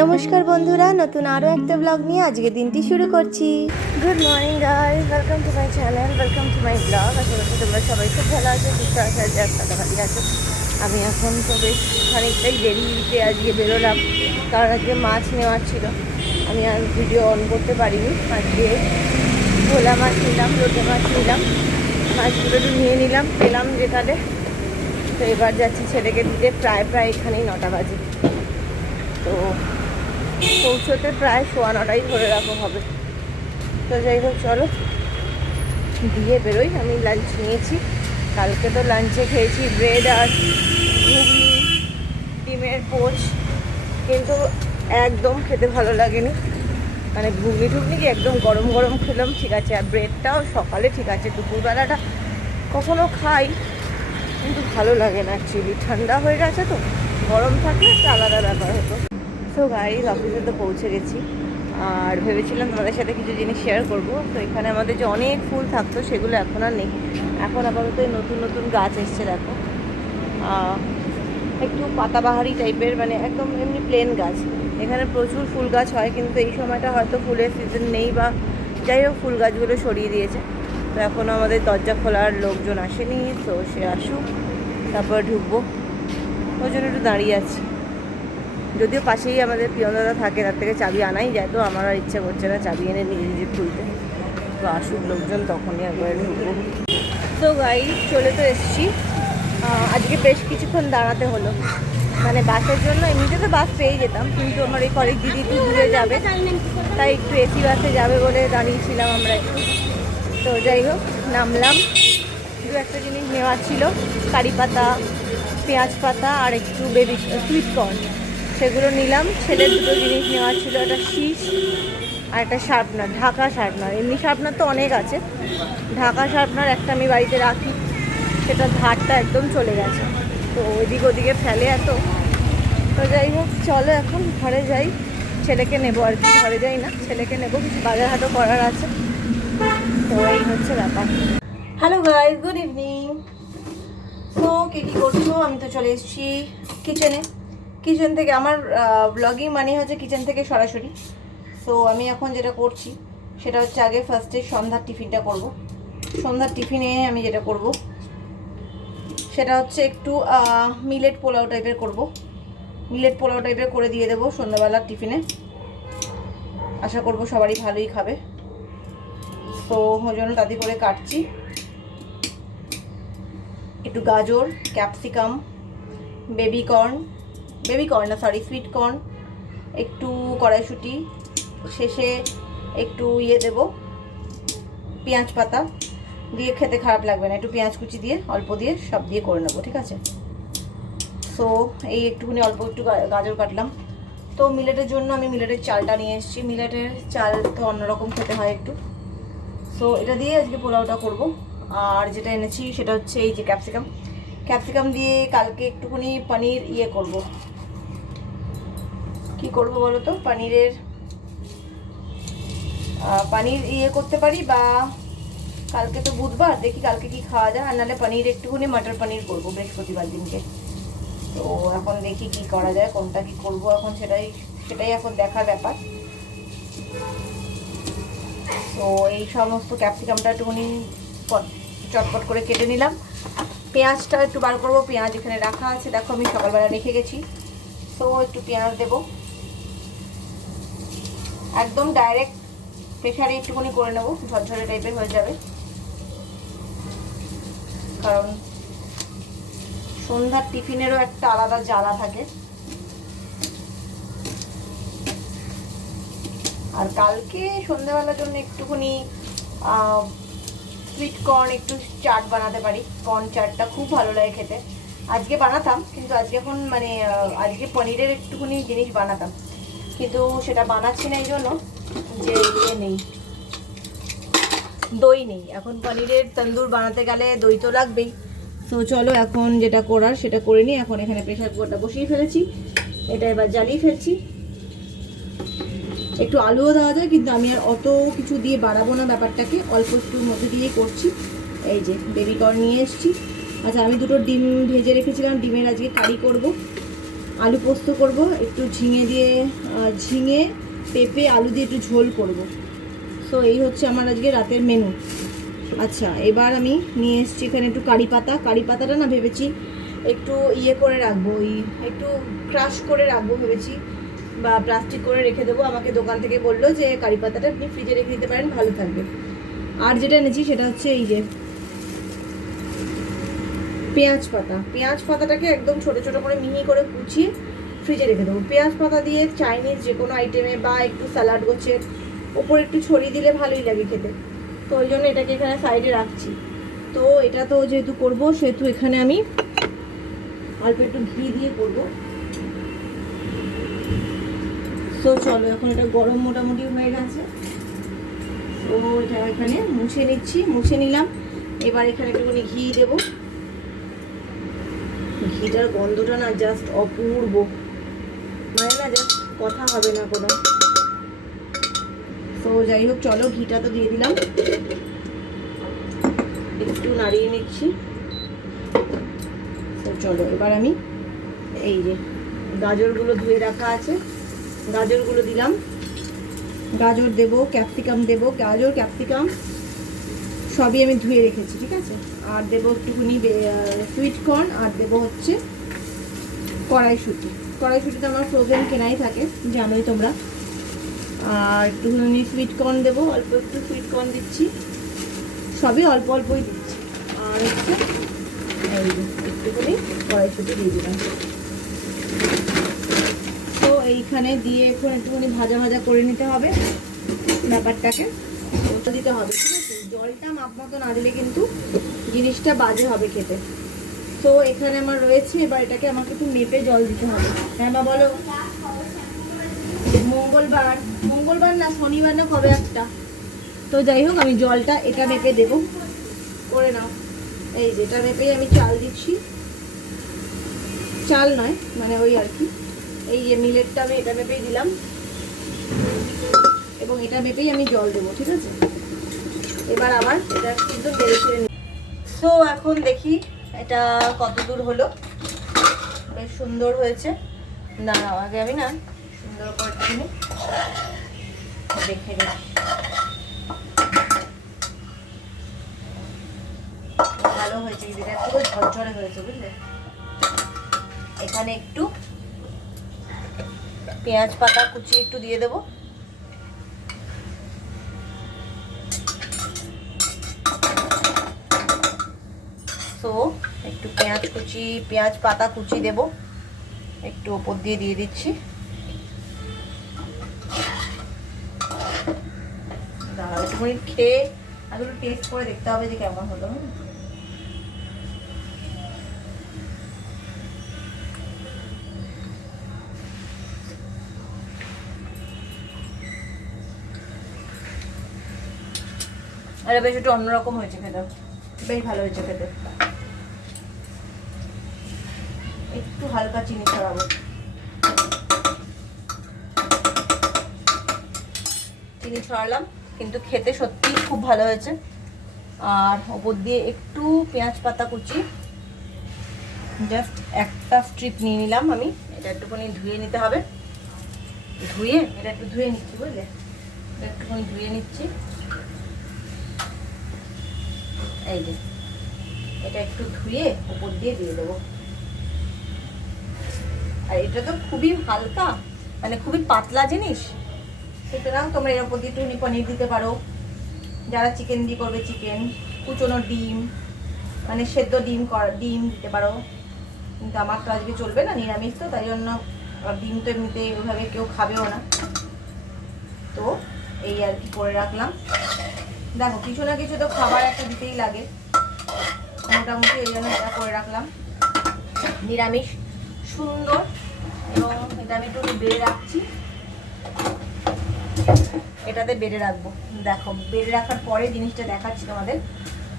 নমস্কার বন্ধুরা, নতুন আরও একটা ব্লগ নিয়ে আজকে দিনটি শুরু করছি। Good morning guys, welcome to my channel, welcome to my blog. আশা করছি তোমরা সবাই খুব ভালো আছো, সুস্থ আছো, আর ফাটাফাটি আছো। আমি এখন তো বেশ খানিকটাই দেরিতে আজকে বেরোলাম, কারণ আজকে মাছ নেওয়ার ছিল। আমি আর ভিডিও অন করতে পারিনি। আজকে ভোলা মাছ নিলাম, লোটে মাছ নিলাম, মাছগুলো একটু নিয়ে নিলাম, পেলাম যেখানে। তো এবার যাচ্ছি ছেলেকে দিতে, প্রায় এখানেই 9টা বাজে। তো পৌঁছতে প্রায় 9:15 ধরে রাখো হবে। তো যাই হোক, চলো দিয়ে বেরোই। আমি লাঞ্চ নিয়েছি, কালকে তো লাঞ্চে খেয়েছি ব্রেড আর ঘুগনি, ডিমের পোচ, কিন্তু একদম খেতে ভালো লাগেনি। মানে ঘুগনি টুগনি কি একদম গরম গরম খেলাম, ঠিক আছে। আর ব্রেডটাও সকালে ঠিক আছে, দুপুরবেলাটা কখনো খাই কিন্তু ভালো লাগে না অ্যাকচুয়ালি। ঠান্ডা হয়ে গেছে তো, গরম থাকলে একটা আলাদা ব্যাপার হতো। তো গাইজ, অফিসে তো পৌঁছে গেছি, আর ভেবেছিলাম তোমাদের সাথে কিছু জিনিস শেয়ার করব। তো এখানে আমাদের যে অনেক ফুল থাকতো সেগুলো এখন আর নেই। এখন আপাতত নতুন নতুন গাছ এসছে, দেখো। একটু পাতাবাহারি টাইপের, মানে একদম এমনি প্লেন গাছ। এখানে প্রচুর ফুল গাছ হয়, কিন্তু এই সময়টা হয়তো ফুলের সিজন নেই, বা যাই হোক ফুল গাছগুলো সরিয়ে দিয়েছে। তো এখনও আমাদের দরজা খোলার লোকজন আসেনি, তো সে আসুক তারপর ঢুকবো। ওই জন্য একটু দাঁড়িয়ে আছি। যদিও পাশেই আমাদের পিয়নদাদা থাকে, তার থেকে চাবি আনাই যায়, তো আমার আর ইচ্ছা করছে না চাবি এনে নিজে নিজে খুলতে। তো আসুক লোকজন, তখনই একবারে ঢুকবো। তো গাড়ি চলে তো এসছি। আজকে বেশ কিছুক্ষণ দাঁড়াতে হলো, মানে বাসের জন্য। এমনিতে তো বাস পেয়ে যেতাম, কিন্তু আমার এই কলেজ দিদি একটু দূরে যাবে, তাই একটু এসি বাসে যাবে বলে দাঁড়িয়েছিলাম আমরা একটু। তো যাই হোক, নামলাম। দু একটা জিনিস নেওয়ার ছিল, কারি পাতা, পেঁয়াজ পাতা আর একটু বেবি সুইট কর্ন, সেগুলো নিলাম। ছেলের দুটো জিনিস নেওয়ার ছিল, একটা শীষ আর একটা শার্পনার, ঢাকা শার্পনার। এমনি শার্পনার তো অনেক আছে, ঢাকা শার্পনার একটা আমি বাড়িতে রাখি, সেটা ধারটা একদম চলে গেছে, তো ওইদিকে ওদিকে ফেলে এত। তো যাই হোক, চলো এখন ঘরে যাই। ছেলেকে নেবো আর কি, ঘরে যাই না, ছেলেকে নেবো, কিছু বাজার হাটও করার আছে। তো এই হচ্ছে ব্যাপার। Hello guys, good evening. তো কী করছো? আমি তো চলে এসেছি কিচেনে। কিচেন থেকে আমার ব্লগিং মানে হচ্ছে কিচেন থেকে সরাসরি। সো আমি এখন যেটা করছি সেটা হচ্ছে, আগে ফার্স্টে সন্ধ্যার টিফিনটা করব। সন্ধ্যার টিফিনে আমি যেটা করব সেটা হচ্ছে একটু মিলেট পোলাও টাইপের করব। মিলেট পোলাও টাইপের করে দিয়ে দেবো সন্ধ্যাবেলার টিফিনে। আশা করব সবারই ভালোই খাবে। তো ওই জন্য তাড়াতাড়ি করে কাটছি। একটু গাজর, ক্যাপসিকাম, বেবি কর্ন না সরি, সুইট কর্ন, একটু কড়াইশুঁটি, শেষে একটু দেব পেঁয়াজ পাতা দিয়ে। খেতে খারাপ লাগবে না, একটু পেঁয়াজ কুচি দিয়ে, অল্প দিয়ে, সব দিয়ে করে নেবো, ঠিক আছে। সো এই একটুখানি অল্প একটু গাজর কাটলাম। তো মিলেটের জন্য আমি মিলেটের চালটা নিয়ে এসেছি। মিলেটের চাল তো অন্যরকম খেতে হয় একটু। সো এটা দিয়ে আজকে পোলাওটা করব। আর যেটা এনেছি সেটা হচ্ছে এই যে ক্যাপসিকাম দিয়ে কালকে একটুখানি পনির করব। কি করব বলো তো? পনির করতে পারি, বা কালকে তো বুধবার, দেখি কালকে কি খাওয়া যায়। আর নাহলে পনির একটুখানি মটর পনির করবো বৃহস্পতিবার দিনকে। তো এখন দেখি কি করা যায়, কোনটা কি করব এখন, সেটাই এখন দেখার ব্যাপার। তো এই সমস্ত ক্যাপসিকামটা একটুখানি চটপট করে কেটে নিলাম। পেঁয়াজটা একটু বার করবো, পেঁয়াজ এখানে রাখা আছে, দেখো আমি সকালবেলা রেখে গেছি। তো একটু পেঁয়াজ দেবো, একদম ডাইরেক্ট প্রেশারে একটুখানি করে নেবো, ঝরঝরে টাইপের হয়ে যাবে। কারণ সন্ধ্যার টিফিনেরও একটা আলাদা জ্বালা থাকে। আর কালকে সন্ধ্যাবেলার জন্য একটুখানি সুইট কর্ন, একটু চাট বানাতে পারি। কর্ন চাটটা খুব ভালো লাগে খেতে। আজকে বানাতাম, কিন্তু আজকে এখন মানে আজকে পনিরের একটুখানি জিনিস বানাতাম, কিন্তু সেটা বানাচ্ছি না এই জন্য যে নেই, দই নেই। এখন পনিরের তন্দুর বানাতে গেলে দই তো লাগবেই। তো চলো এখন যেটা করার সেটা করে নিই। এখন এখানে প্রেসার কুকারটা বসিয়ে ফেলেছি, এটা এবার জ্বালিয়ে ফেলছি। একটু আলুও দেওয়া যায়, কিন্তু আমি আর অত কিছু দিয়ে বাড়াবো না ব্যাপারটাকে, অল্প একটুর মধ্যে দিয়েই করছি। এই যে বেবি কর্ন নিয়ে এসেছি। আচ্ছা, আমি দুটো ডিম ভেজে রেখেছিলাম, ডিমের আজকে কারি করব। আলু পোস্ত করব, একটু ঝিঙে দিয়ে ঝিঙে পেঁপে আলু দিয়ে একটু ঝোল করব। সো এই হচ্ছে আমার আজকে রাতের মেনু। আচ্ছা, এবার আমি নিয়ে এসেছি এখানে একটু কারি পাতা। কারি পাতাটা না ভেবেছি একটু ইয়ে করে রাখবো, ওই একটু ক্রাশ করে রাখবো ভেবেছি, বা প্লাস্টিক করে রেখে দেবো। আমাকে দোকান থেকে বললো যে কারি পাতাটা আপনি ফ্রিজে রেখে দিতে পারেন, ভালো থাকবে। আর যেটা এনেছি সেটা হচ্ছে এই যে পেঁয়াজ পাতা। পেঁয়াজ পাতাটাকে একদম ছোটো ছোটো করে মিহি করে কুচিয়ে ফ্রিজে রেখে দেবো। পেঁয়াজ পাতা দিয়ে চাইনিজ যে কোনো আইটেমে বা একটু স্যালাড গোছের ওপর একটু ছড়িয়ে দিলে ভালোই লাগে খেতে। তো ওই জন্য এটাকে এখানে সাইডে রাখছি। তো এটা তো যেহেতু করবো সেহেতু এখানে আমি অল্প একটু ঘি দিয়ে করবো। তো চলো, এখন এটা গরম মোটামুটি হয়ে গেছে। তো এটা এখানে মুছে নিচ্ছি, মুছে নিলাম। এবার এখানে একটুখানি ঘি দেবো। ঘিটার গন্ধটা না জাস্ট অপূর্ব, মানে না জাস্ট কথা হবে না কোনো। তো যাই হোক, চলো ঘিটা তো দিয়ে দিলাম, একটু নাড়িয়ে নিচ্ছি। তো চলো এবার আমি এই যে গাজরগুলো ধুয়ে রাখা আছে, গাজরগুলো দিলাম। গাজর দেবো, ক্যাপসিকাম দেবো, গাজর ক্যাপসিকাম সবই আমি ধুয়ে রেখেছি, ঠিক আছে। আর দেবো একটুখানি সুইট কর্ন, আর দেবো হচ্ছে কড়াইশুঁটি। কড়াইশুঁটিটা আমার ফ্রোজেন কেনাই থাকে, জানোই তোমরা। আর একটুখানি সুইট কর্ন দেবো, অল্প একটু সুইট কর্ন দিচ্ছি, সবই অল্প অল্পই দিচ্ছি। আর হচ্ছে এই একটুখানি কড়াইশুঁটি দিয়ে দিলাম। তো এইখানে দিয়ে এখন একটুখানি ভাজা ভাজা করে নিতে হবে ব্যাপারটাকে, ওটা দিতে হবে, ঠিক আছে। জলটা মাপ মতো না দিলে কিন্তু জিনিসটা বাজে হবে খেতে। তো এখানে আমার রয়েছে, এবার এটাকে আমাকে একটু মেপে জল দিতে হবে। হ্যাঁ বা বলো। মঙ্গলবার না শনিবার না কবে একটা। তো যাই হোক, আমি জলটা এটা মেপে দেবো, করে নাও। এই যেটা মেপেই আমি চাল দিচ্ছি, চাল নয় মানে ওই আর কি, এই যে মিলেটটা আমি এটা মেপেই দিলাম, এবং এটা মেপেই আমি জল দেবো, ঠিক আছে। এবার আবার এটা কিন্তু নেড়ে ছেড়ে নিই। সো এখন দেখি এটা কত দূর হলো। বেশ সুন্দর হয়েছে। দাঁড়াও, আগে আমি না সুন্দর করে দেখে নিই। ভালো হয়েছে, কিন্তু এটা পুরো ঝরঝরে হয়েছে, বুঝলে। এখানে একটু পেঁয়াজ পাতা কুচি একটু দিয়ে দেবো। তো একটু পেঁয়াজ পাতা কুচি দেব, একটু ওপর দিয়ে দিচ্ছি। দাঁড়াও, একটুখানি খেয়ে আগে একটু টেস্ট করে দেখতে হবে যে কেমন হলো। এটা বেশ একটু অন্যরকম হয়েছে খেতে, বেশ ভালো হয়েছে খেতে। একটু হালকা চিনি ছড়াবো, চিনি ছড়ালাম, কিন্তু খেতে সত্যিই খুব ভালো হয়েছে। আর ওপর দিয়ে একটু পেঁয়াজ পাতা কুচি, জাস্ট একটা স্ট্রিপ নিয়ে নিলাম আমি। এটা একটুখানি ধুয়ে নিতে হবে, ধুয়ে এটা একটু ধুয়ে নিচ্ছি, বুঝলে। এটা একটুখানি ধুয়ে নিচ্ছি। এই যে এটা একটু ধুয়ে উপর দিয়ে দেবো। আর এটা তো খুবই হালকা, মানে খুবই পাতলা জিনিস, সুতরাং তোমরা এর উপর দিয়ে একটু পনির দিতে পারো। যারা চিকেন দিয়ে করবে চিকেন, কুচনো ডিম, মানে সেদ্ধ ডিম দিতে পারো। কিন্তু আমার তো আজকে চলবে না, নিরামিষ তো, তাই জন্য ডিম তো এমনিতে ওইভাবে কেউ খাবেও না। তো এই আর কি করে রাখলাম। দেখো, কিছু না কিছু তো খাবার একটা দিতেই লাগে, মোটামুটি এই জন্য এটা করে রাখলাম নিরামিষ সুন্দর। এবং এটা আমি একটু বেড়ে রাখছি, এটাতে বেড়ে রাখবো। দেখো, বেড়ে রাখার পরে জিনিসটা দেখাচ্ছি তোমাদের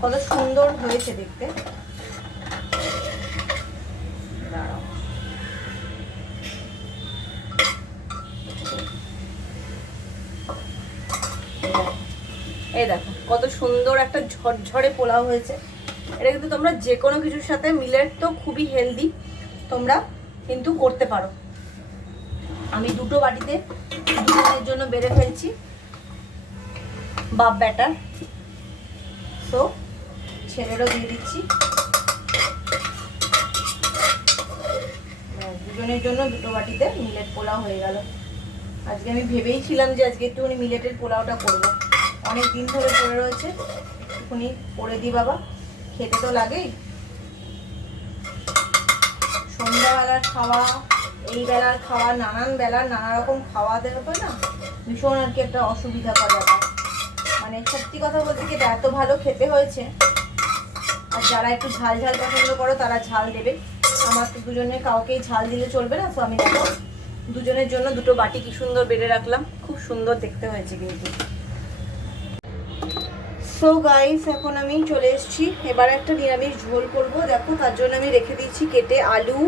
কত সুন্দর হয়েছে দেখতে। দাঁড়াও, এই দেখো কত সুন্দর একটা ঝরঝরে পোলাও হয়েছে। এটা কিন্তু তোমরা যে কোনো কিছুর সাথে, মিলেট তো খুবই হেলদি, তোমরা কিন্তু করতে পারো। আমি দুটো বাটিতে দুজনের জন্য বেড়ে ফেলছি বাপ ব্যাটার। তো ছেলেরও দিয়ে দিচ্ছি। দুজনের জন্য দুটো বাটিতে মিলেট পোলাও হয়ে গেল। আজকে আমি ভেবেইছিলাম যে আজকে একটুখানি মিলেটের পোলাওটা করবো, অনেক দিন ধরে পড়ে রয়েছে, একটুখানি করে দিই বাবা, খেতে তো লাগেই। সন্ধ্যাবেলার খাওয়া, এই বেলার খাওয়া, নানান বেলার নানা রকম খাওয়া দেওয়া না, ভীষণ আর কি একটা অসুবিধা করা ব্যাপার। মানে সত্যি কথা বলতে কি এটা এত ভালো খেতে হয়েছে। আর যারা একটু ঝাল ঝাল পছন্দ করো তারা ঝাল দেবে, আমার তো দুজনের কাউকেই ঝাল দিলে চলবে না। তো আমি দেখো দুজনের জন্য দুটো বাটি কি সুন্দর বেড়ে রাখলাম, খুব সুন্দর দেখতে হয়েছে কিন্তু। সো গাইস এখন আমি চলে এসেছি, এবার একটা নিরামিষ ঝোল করবো। দেখো তার জন্য আমি রেখে দিচ্ছি কেটে আলু,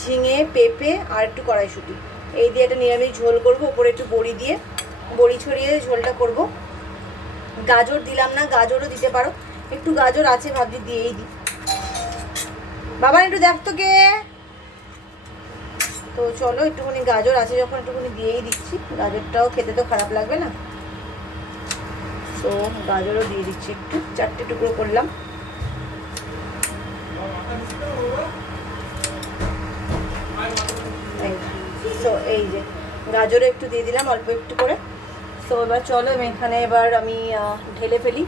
ঝিঙে, পেঁপে আর একটু কড়াইশুঁটি, এই দিয়ে একটা নিরামিষ ঝোল করবো। ওপরে একটু বড়ি দিয়ে, বড়ি ছড়িয়ে ঝোলটা করব। গাজর দিলাম না, গাজরও দিতে পারো, একটু গাজর আছে ভাবছি দিয়েই দিই। বাবা একটু দেখ তো কে। তো চলো একটুখানি গাজর আছে যখন একটুখানি দিয়েই দিচ্ছি, গাজরটাও খেতে তো খারাপ লাগবে না। তো গাজরও দিয়ে দিচ্ছি একটু, 4টে টুকরো করলাম। তো এই যে গাজরও একটু দিয়ে দিলাম অল্প একটু করে। তো এবার চলো এখানে এবার আমি ঢেলে ফেলি,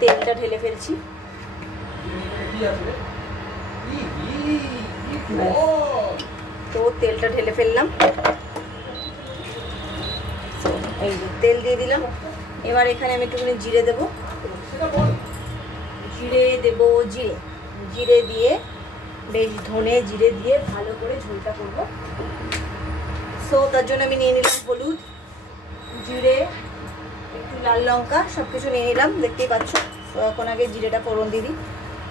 তেলটা ঢেলে ফেলছি। তো তেলটা ঢেলে ফেললাম, এই যে তেল দিয়ে দিলাম। এবার এখানে আমি একটুখানি জিরে দেবো, জিরে দিয়ে বেশ ধনে জিরে দিয়ে ভালো করে ঝোলটা করবো। সো তার জন্য আমি নিয়ে নিলাম হলুদ, জিরে, একটু লাল লঙ্কা, সব কিছু নিয়ে নিলাম, দেখতেই পাচ্ছ। তো এখন আগে জিরেটা ফোড়ন দিয়ে দিই।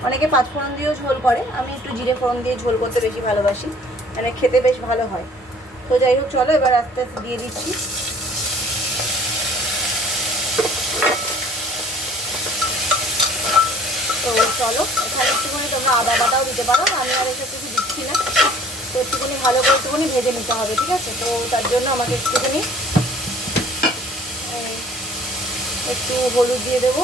অনেকে 5 ফোড়ন দিয়েও ঝোল করে, আমি একটু জিরে ফোড়ন দিয়ে ঝোল করতে বেশি ভালোবাসি, মানে খেতে বেশ ভালো হয়। তো যাই হোক চলো এবার আস্তে আস্তে দিয়ে দিচ্ছি। তো চলো এখানে একটুখানি তোমরা আদা বাটাও দিতে পারো, আমি আর এসব কিছু দিচ্ছি না। তো একটুখানি ভালো করে একটুখানি ভেজে নিতে হবে, ঠিক আছে। তো তার জন্য আমাকে একটুখানি একটু হলুদ দিয়ে দেবো,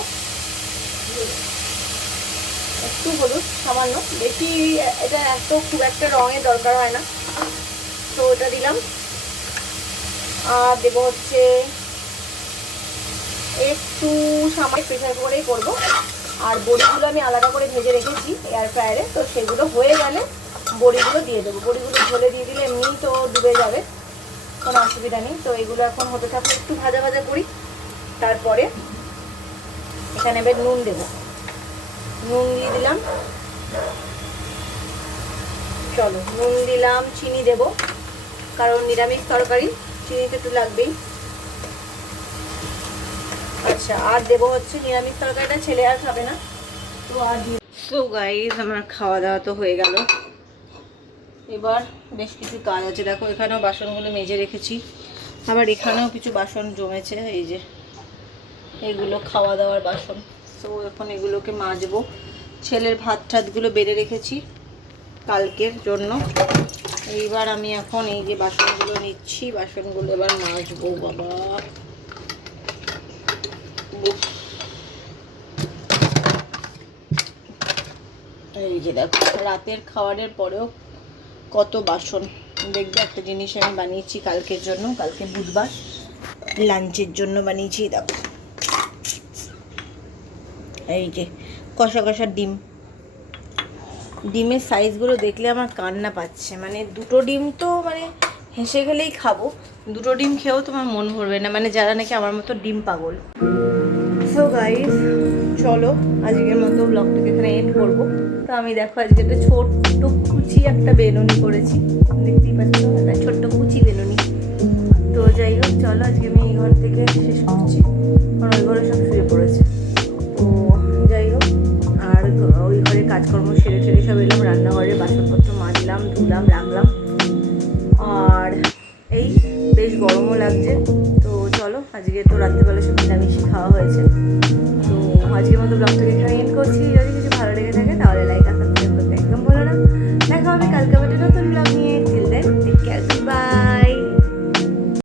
একটু হলুদ সামান্য, বেশি এটা এত খুব একটা রঙের দরকার হয় না। তো ওটা দিলাম। আর দেবো হচ্ছে একটু সামান্য, প্রেসার কুকারেই করবো। আর বড়িগুলো আমি আলাদা করে ভেজে রেখেছি এয়ার ফ্রায়ারে, তো সেগুলো হয়ে গেলে বড়িগুলো দিয়ে দেবো। বড়িগুলো ঝোলে দিয়ে দিলে এমনিই তো ডুবে যাবে, কোনো অসুবিধা নেই। তো এগুলো এখন হতে থাকলে একটু ভাজা ভাজা করি। তারপরে এখানে এবার নুন দেবো, নুন দিয়ে দিলাম। চলো নুন দিলাম, চিনি দেবো, কারণ নিরামিষ তরকারি চিনি তো একটু লাগবেই। আচ্ছা আর দেবো হচ্ছে, নিরামিষ তরকারিটা ছেলে আর খাবে না, তো আর দিয়ে। সো গাইস আমার খাওয়া দাওয়া তো হয়ে গেল, এবার বেশ কিছু কাজ আছে। দেখো এখানেও বাসনগুলো মেজে রেখেছি, আবার এখানেও কিছু বাসন জমেছে, এই যে এগুলো খাওয়া দাওয়ার বাসন। তো এখন এগুলোকে মাজবো। ছেলের ভাত টাতগুলো বেড়ে রেখেছি কালকের জন্য। এইবার আমি এখন এই যে বাসনগুলো নিচ্ছি, বাসনগুলো এবার মাজবো। বাবা এই যে দেখো রাতের খাবারের পরেও কত বাসন। দেখবে একটা জিনিস আমি বানিয়েছি কালকের জন্য, কালকে বুধবার লাঞ্চের জন্য বানিয়েছি। দেখো এই যে কষা কষা ডিম, ডিমের সাইজগুলো দেখলে আমার কান্না পাচ্ছে। মানে দুটো ডিম তো মানে হেসে গেলেই খাবো, দুটো ডিম খেয়েও তোমার মন ভরবে না, মানে যারা নাকি আমার মতো ডিম পাগল। সো গাইস চলো আজকের মতো ব্লগটাকে এখানে এন্ড করবো। তো আমি দেখো আজকে একটা ছোট্ট কুচি একটা বেলুনি করেছি, দেখতেই পাচ্ছ একটা ছোট্ট কুচি বেলুনি। তো যাই হোক চলো আজকে আমি এই ঘর থেকে শেষ করছি, কারণ ওই ঘরে সব শুয়ে পড়েছে। তো যাই হোক আর ওই ঘরে কাজকর্ম সেরে টেরে সব এলাম, রান্নাঘরে বাসনপত্র মাজলাম, ধুলাম, রাখলাম। আর এই বেশ গরমও লাগছে। তো চলো আজকে তো রাত্রিবেলা সব নিরামিষই খাওয়া হয়েছে। তো আজকের মতো ব্লগটাকে এখানে এন্ড করছি।